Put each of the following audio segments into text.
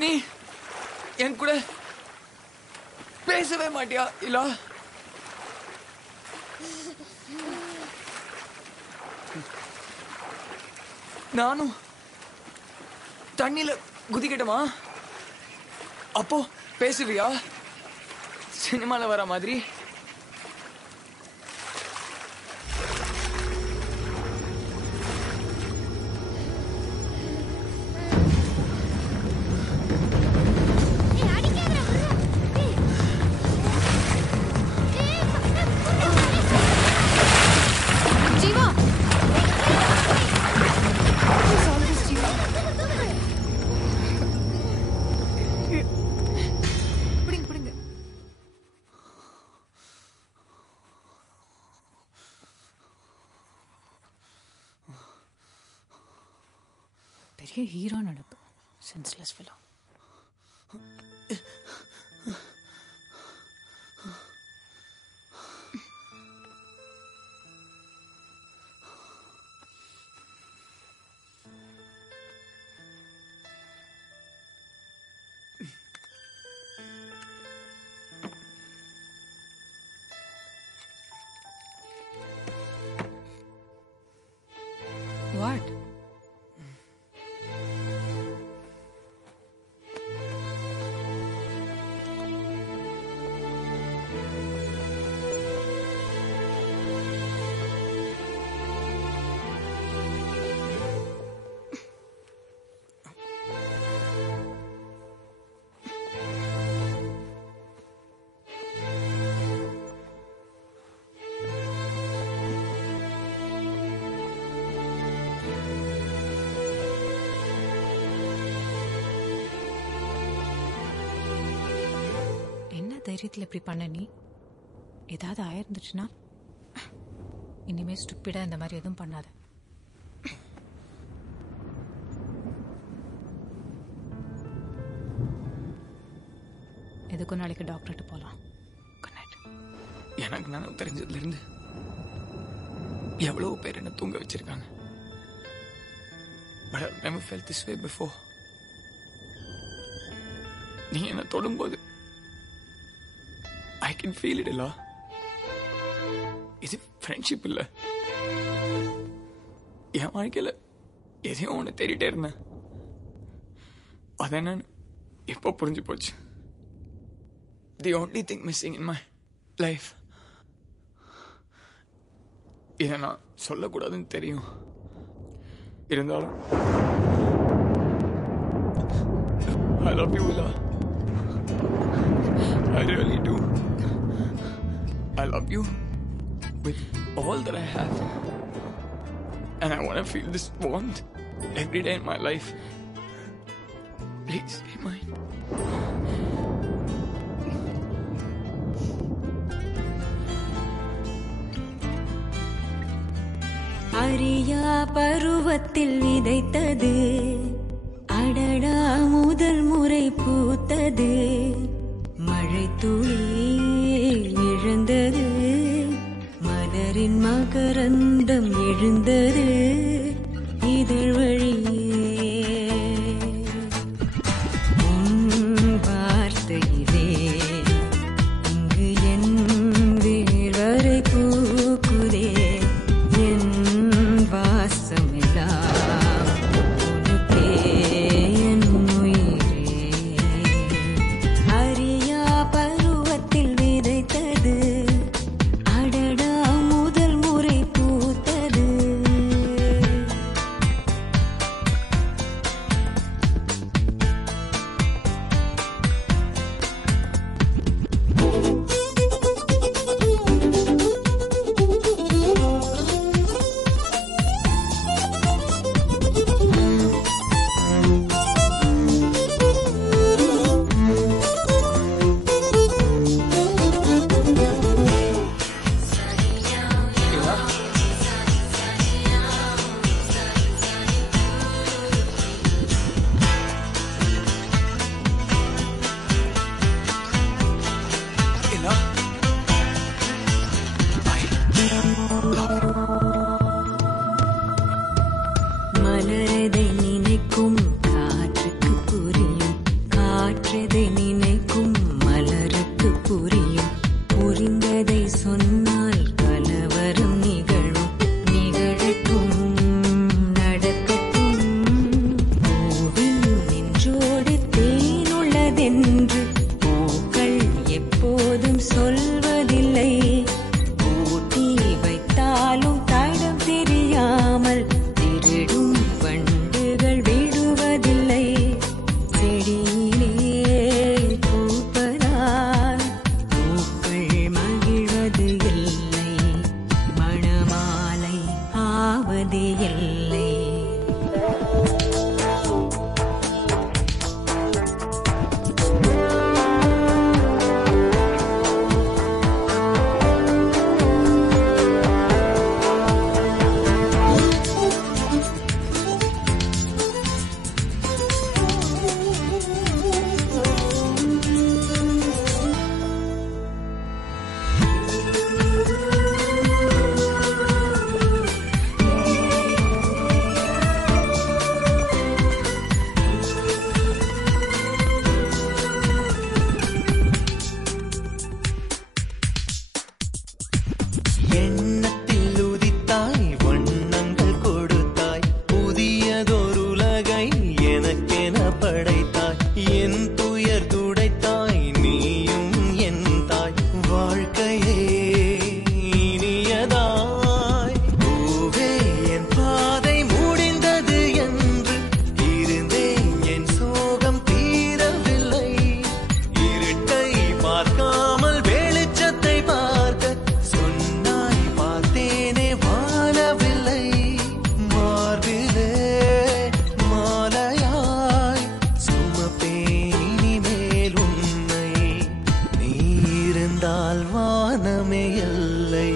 நீ என் கூட பேசவே மாட்டியா? இல்ல நானும் தண்ணியில குதிக்கட்டுமா? அப்போ பேசுவியா? சினிமால வர மாதிரி. பெரிய ஹீரோ நடப்பு. Senseless fellow. What? தைரியத்தில் இப்படி பண்ண நீ? ஏதாவது ஆயிருந்துச்சுன்னா இனிமே ஸ்டூப்பிடா இந்த மாதிரி எதுவும் பண்ணாத. எதுக்கும் நாளைக்கு டாக்டர்கிட்ட போகலாம். Good night. எனக்கு நான் தெரிஞ்சதுல இருந்து எவ்வளவு பேர் என்ன தூங்க வச்சிருக்காங்க. But I've never felt this way before. நீ என்ன தொடும்போது I can feel it இல்ல. இது ஃப்ரெண்ட்ஷிப் இல்ல. என் வாழ்க்கையில எதையும் ஒன்று தேடிட்டே இருந்தேன். அதை நான் இப்போ புரிஞ்சு போச்சு. The only thing missing in my life. இதை நான் சொல்லக்கூடாதுன்னு தெரியும். இருந்தாலும் I love you, Willa. I really do. I love you with all that I have. And I want to feel this warmth every day in my life. Please be mine. அரியா பருவத்தில் விதைத்தது அடடா முதல் முறை பூத்தது. மழை துளி விழுந்தது மலரின் மகரந்தம் எழுந்தது இதழ் வழியே. உன் வார்த்தையிலே இங்கு என் வேர் வரை பூக்குதே. என் வாசமெல்லாம் உனக்கே என் உயிரே. அரியா பருவத்தில் விதைத்தது அடடா முதல் முறை பூத்தது. எண்ணத்தில் உதித்தாய் வண்ணங்கள் கொடுத்தாய் புதியதொரு உலகை எனக்கென படைத்தாய் என் துயர் துடைத்தாய் நீயும் என் தாய் வாழ்க்கையே இனியதாய் பூவே என் பாதை முடிந்தது என்று இருந்தேன் என் சோகம் தீரவில்லை இருட்டை பார்க்காமல் வெளிச்சத்தை பார்க்க சொன்னாய் பார்த்தேனே வாழவில்லை மார்பிலே மாலையாய் சுமப்பேன் இனிமேல் உன்னை நீ இருந்தால் வானமே எல்லை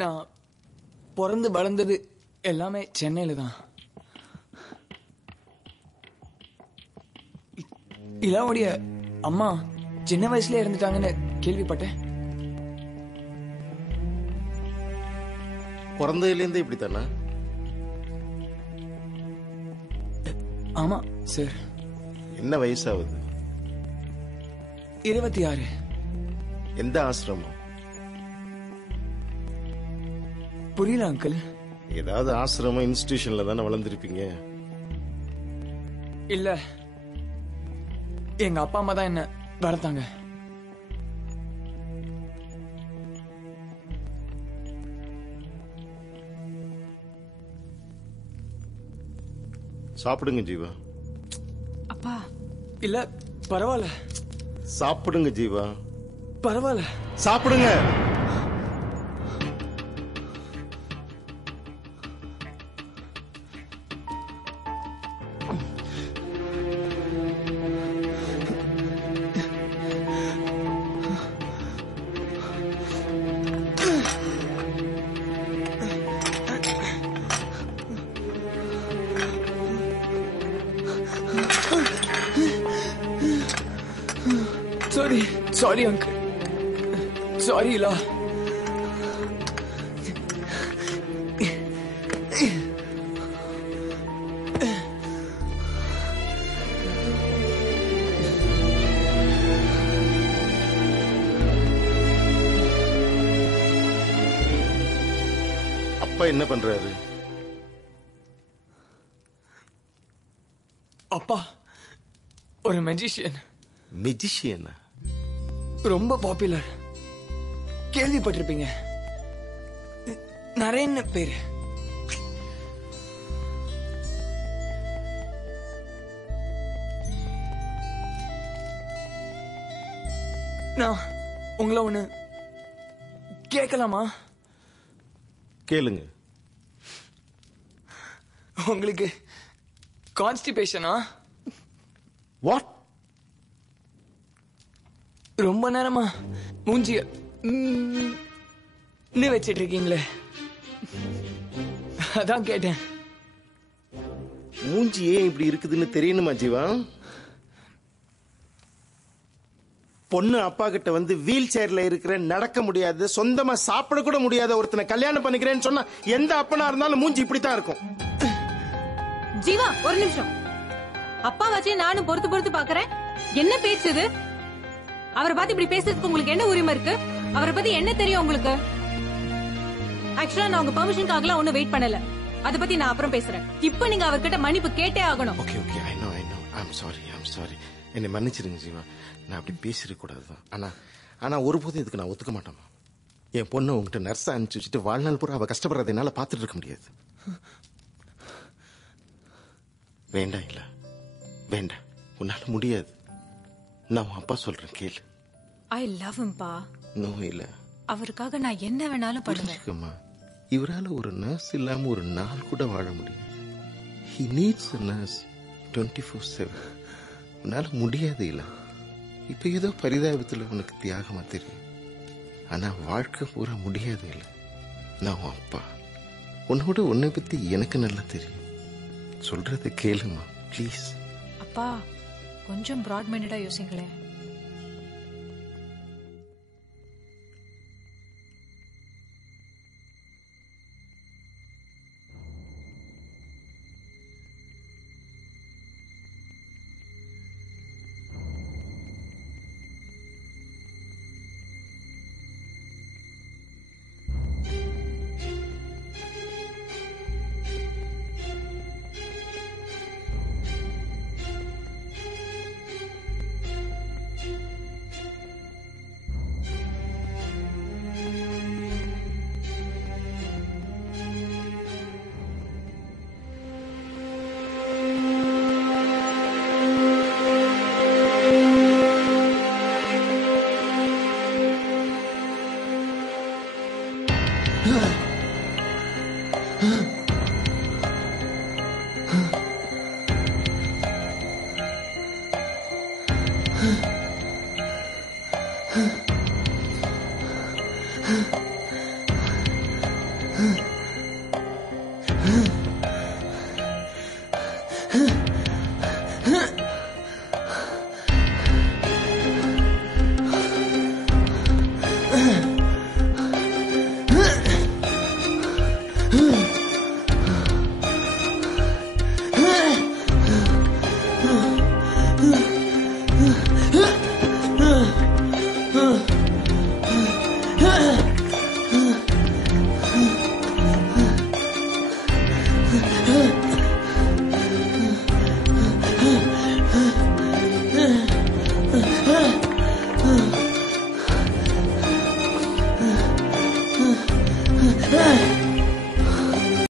நான் பிறந்து வளர்ந்தது எல்லாமே சென்னையில தான். இலாவுடைய அம்மா சின்ன வயசுல இறந்துட்டாங்கன்னு கேள்விப்பட்டேன். பிறந்ததுலேருந்து இப்படி தானே? ஆமா சார். என்ன வயசாகுது? 26. எந்த ஆசிரமம்? புரியல அங்கிள். ஏதாவது ஆசிரமம் இன்ஸ்டிடியூஷன்ல தானே வளர்ந்துருப்பீங்க. இல்ல, எங்க அப்பா அம்மா தான் என்ன வளர்த்தாங்க. சாப்பிடுங்க ஜீவா. அப்பா இல்ல பரவாயில்ல. சாப்பிடுங்க ஜீவா. பரவாயில்ல சாப்பிடுங்க. Sorry uncle. சாரி இல்லா. அப்பா என்ன பண்றாரு? அப்பா ஒரு மெஜிஷியன். மெஜிஷியனா? ரொம்ப பாப்புலர், கேள்விப்பட்டிருப்பீங்க. நரேன் பேரு. நான் உங்களை ஒண்ணு கேட்கலாமா? கேளுங்க. உங்களுக்கு கான்ஸ்டிபேஷனா? வாட்? ரொம்ப நேரமா மூஞ்சிய வச்சிட்டு இருக்கீங்களே, அதான் கேட்டேன். மூஞ்சி ஏன் இப்படி இருக்குதுன்னு தெரியணுமா ஜீவா? பொண்ணு அப்பா கிட்ட வந்து வீல் சேர்ல இருக்கிற, நடக்க முடியாது, சொந்தமா சாப்பிட கூட முடியாத ஒருத்தனை கல்யாணம் பண்ணிக்கிறேன்னு சொன்னா எந்த அப்பனா இருந்தாலும் மூஞ்சி இப்படித்தான் இருக்கும். ஜீவா ஒரு நிமிஷம். அப்பா வச்சு நானும் பொறுத்து பொறுத்து பாக்குறேன். என்ன பேசுது? அவரை பத்தி இப்படி பேசுறதுக்கு உங்களுக்கு என்ன உரிமை இருக்கு? அவரை பத்தி என்ன தெரியும் உங்களுக்கு? ஆக்சுவலா நான் உங்க பெர்மிஷனுக்காகலாம் ஒன்னும் வெயிட் பண்ணல. அத பத்தி நான் அப்புறம் பேசுறேன். இப்போ நீங்க அவர்கிட்ட மன்னிப்பு கேட்டே ஆகணும். Okay okay, I know I'm sorry. என்னை மன்னிச்சிருங்க ஜீவா. நான் அப்படி பேசிட கூடாதுதான். ஆனா ஒருபோதும் இதுக்கு நான் ஒத்துக்க மாட்டேன். என் பொண்ணு உங்ககிட்ட நர்ஸா அனுப்பிச்சு வச்சுட்டு வாழ்நாள் பூரா அவ கஷ்டப்படுறத என்னால பாத்துட்டு இருக்க முடியாது. வேண்டாம் இல்ல, வேண்டாம். உன்னால முடியாது. நான் உன் அப்பா சொல்றேன் கேளு. I love ஹிம்பா. நோ இல்ல, அவருக்காக நான் என்ன வேணாலும் பண்ணுவேன். புரிஞ்சுக்கம்மா, இவரால ஒரு நர்ஸ் இல்லாம ஒரு நாள் கூட வாழ முடியும். He needs a nurse 24/7. உன்னால முடியாது இல்ல. இப்ப ஏதோ பரிதாபத்துல உனக்கு தியாகமா தெரியும், ஆனா வாழ்க்கை பூரா முடியாது இல்ல. நான் உன் அப்பா, உன்னோட உன்னை பத்தி எனக்கு நல்லா தெரியும். சொல்றத கேளுமா ப்ளீஸ். அப்பா கொஞ்சம் ப்ராட் மைண்டடா யோசிங்களேன்.